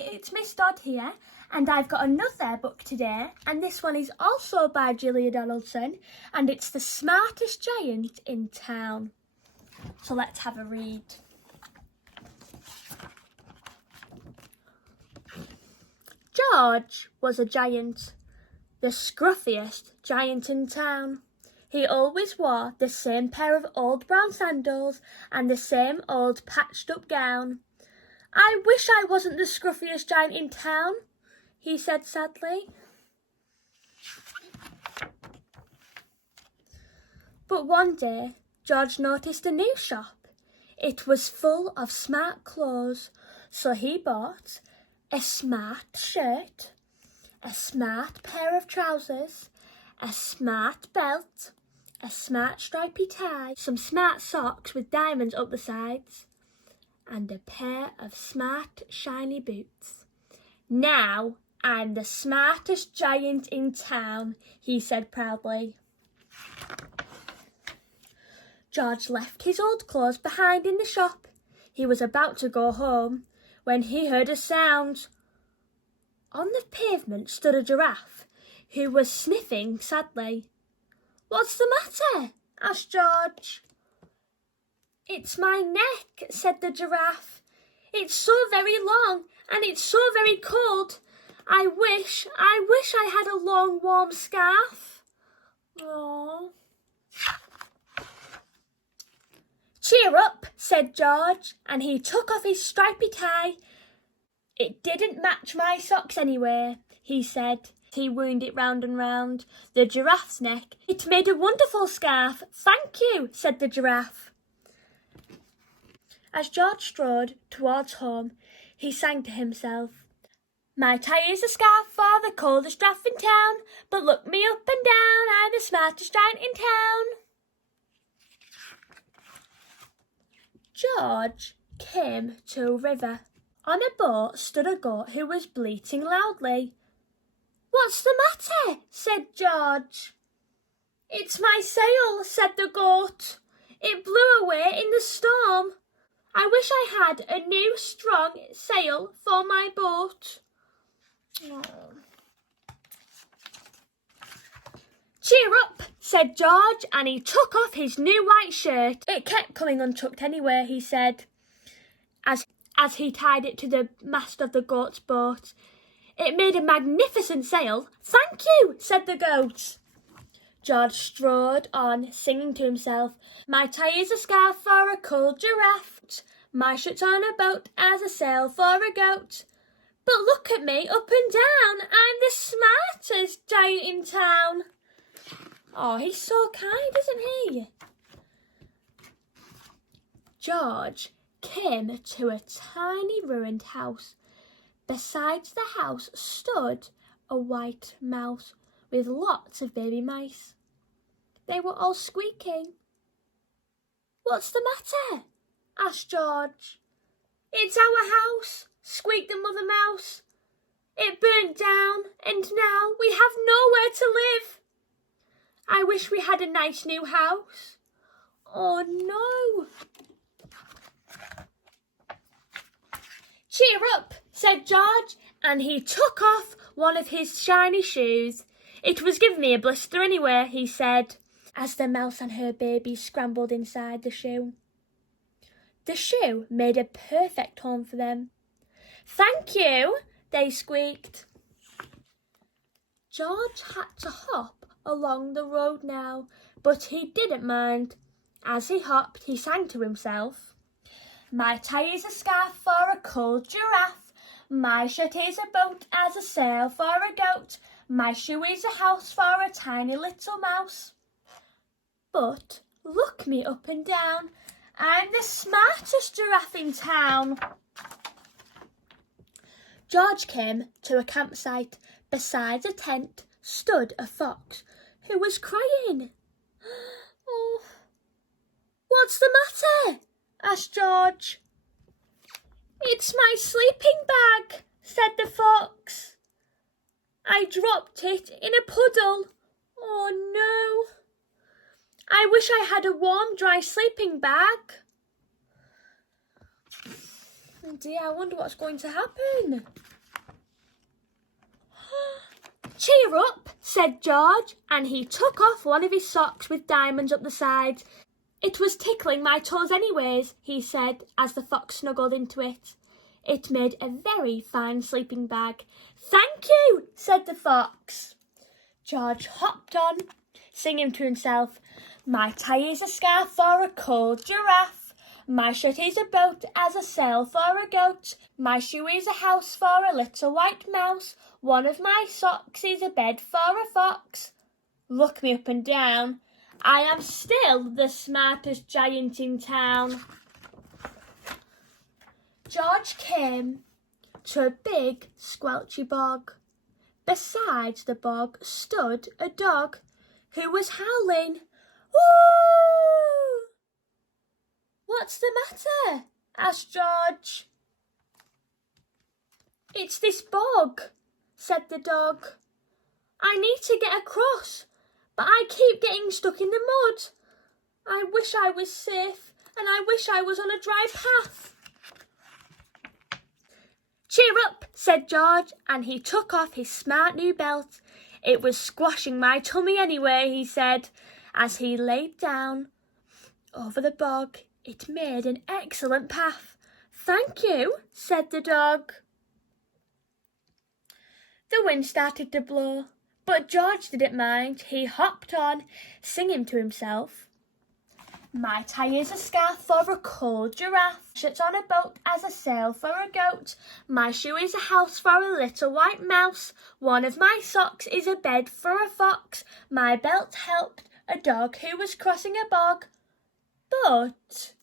it's Miss Dodd here, and I've got another book today, and this one is also by Julia Donaldson, and it's The Smartest Giant in Town. So let's have a read. George was a giant, the scruffiest giant in town. He always wore the same pair of old brown sandals and the same old patched-up gown. "I wish I wasn't the scruffiest giant in town," he said sadly. But one day, George noticed a new shop. It was full of smart clothes, so he bought a smart shirt, a smart pair of trousers, a smart belt, a smart stripy tie, some smart socks with diamonds up the sides, and a pair of smart shiny boots. "Now I'm the smartest giant in town," he said proudly. George left his old clothes behind in the shop. He was about to go home when he heard a sound. On the pavement stood a giraffe who was sniffing sadly. "What's the matter?" asked George. "It's my neck," said the giraffe. "It's so very long and it's so very cold. I wish I had a long warm scarf." "Aww." "Cheer up," said George, and he took off his stripy tie. "It didn't match my socks anyway," he said. He wound it round and round the giraffe's neck. "It made a wonderful scarf. Thank you," said the giraffe. As George strode towards home, he sang to himself, "My tie is a scarf for the coldest draft in town, but look me up and down, I'm the smartest giant in town." George came to a river. On a boat stood a goat who was bleating loudly. "What's the matter?" said George. "It's my sail," said the goat. "It blew away in the storm. I wish I had a new strong sail for my boat." Oh. "Cheer up," said George, and he took off his new white shirt. It kept coming untucked anyway, he said, as he tied it to the mast of the goat's boat. "It made a magnificent sail." "Thank you," said the goat. George strode on, singing to himself, "My tie is a scarf for a cold giraffe. My shirt's on a boat as a sail for a goat. But look at me up and down, I'm the smartest giant in town." Oh, he's so kind, isn't he? George came to a tiny ruined house. Beside the house stood a white mouse with lots of baby mice. They were all squeaking. "What's the matter?" asked George. "It's our house," squeaked the mother mouse. "It burnt down and now we have nowhere to live. I wish we had a nice new house." "Oh no." "Cheer up," said George, and he took off one of his shiny shoes. "It was giving me a blister anyway," he said, as the mouse and her baby scrambled inside the shoe. The shoe made a perfect home for them. "Thank you," they squeaked. George had to hop along the road now, but he didn't mind. As he hopped, he sang to himself, "My tie is a scarf for a cold giraffe. My shirt is a boat as a sail for a goat. My shoe is a house for a tiny little mouse. But look me up and down, I'm the smartest giraffe in town." George came to a campsite. Beside a tent stood a fox who was crying. "Oh, what's the matter?" asked George. "It's my sleeping bag," said the fox. "I dropped it in a puddle. Oh no. I wish I had a warm, dry sleeping bag." Oh dear, I wonder what's going to happen. Cheer up, said George, and he took off one of his socks with diamonds up the sides. It was tickling my toes anyways, he said, as the fox snuggled into it. It made a very fine sleeping bag. Thank you, said the fox. George hopped on, singing to himself, my tie is a scarf for a cold giraffe. My shirt is a boat as a sail for a goat. My shoe is a house for a little white mouse. One of my socks is a bed for a fox. Look me up and down. I am still the smartest giant in town. George came to a big squelchy bog. Beside the bog stood a dog who was howling. Woo! What's the matter? Asked George. It's this bog, said the dog. I need to get across, but I keep getting stuck in the mud. I wish I was safe, and I wish I was on a dry path. Cheer up, said George, and he took off his smart new belt. It was squashing my tummy anyway, he said, as he laid down over the bog. It made an excellent path. Thank you, said the dog. The wind started to blow, but George didn't mind. He hopped on, singing to himself. My tie is a scarf for a cold giraffe. Shirt's on a boat as a sail for a goat. My shoe is a house for a little white mouse. One of my socks is a bed for a fox. My belt helped a dog who was crossing a bog. But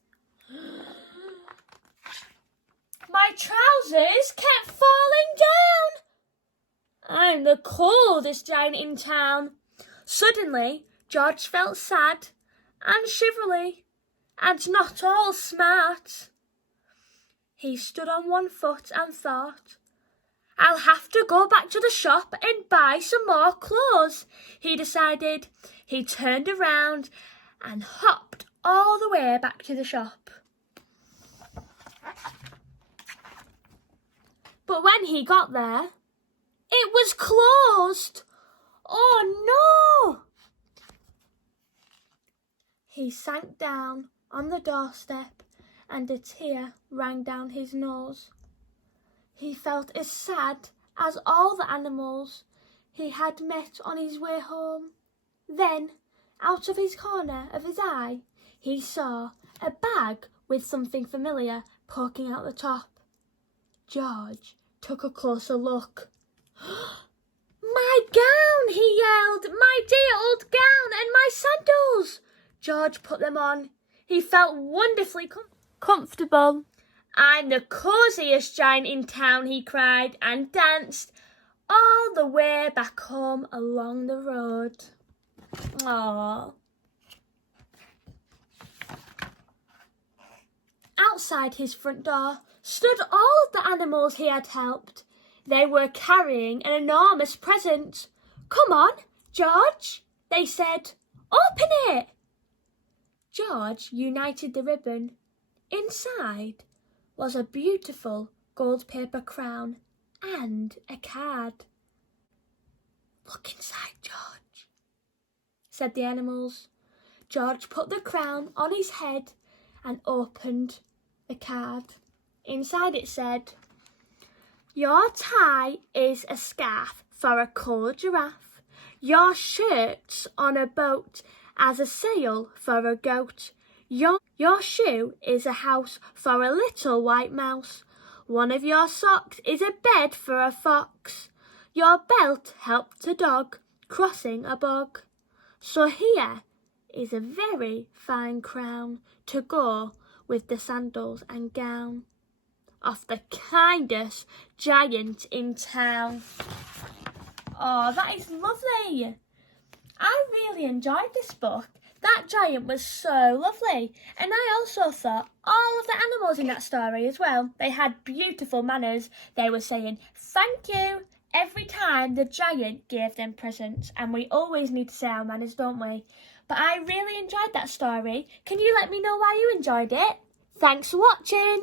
my trousers kept falling down. I'm the coldest giant in town. Suddenly, George felt sad and shivery, and not all smart. He stood on one foot and thought, I'll have to go back to the shop and buy some more clothes, he decided. He turned around and hopped all the way back to the shop. But when he got there, it was closed. Oh no! He sank down on the doorstep and a tear ran down his nose. He felt as sad as all the animals he had met on his way home. Then, out of his corner of his eye, he saw a bag with something familiar poking out the top. George took a closer look. My gown, he yelled, my dear old gown and my sandals. George put them on. He felt wonderfully comfortable. I'm the cosiest giant in town, he cried, and danced all the way back home along the road. Aww. Outside his front door stood all of the animals he had helped. They were carrying an enormous present. Come on, George, they said. Open it. George united the ribbon. Inside was a beautiful gold paper crown and a card. Look inside, George, said the animals. George put the crown on his head and opened the card. Inside it said, your tie is a scarf for a cold giraffe. Your shirt's on a boat as a sail for a goat. Your shoe is a house for a little white mouse. One of your socks is a bed for a fox. Your belt helped a dog crossing a bog. So here is a very fine crown to go with the sandals and gown of the kindest giant in town. Oh, that is lovely. I really enjoyed this book. That giant was so lovely. And I also thought all of the animals in that story as well, they had beautiful manners. They were saying thank you every time the giant gave them presents. And we always need to say our manners, don't we? But I really enjoyed that story. Can you let me know why you enjoyed it? Thanks for watching.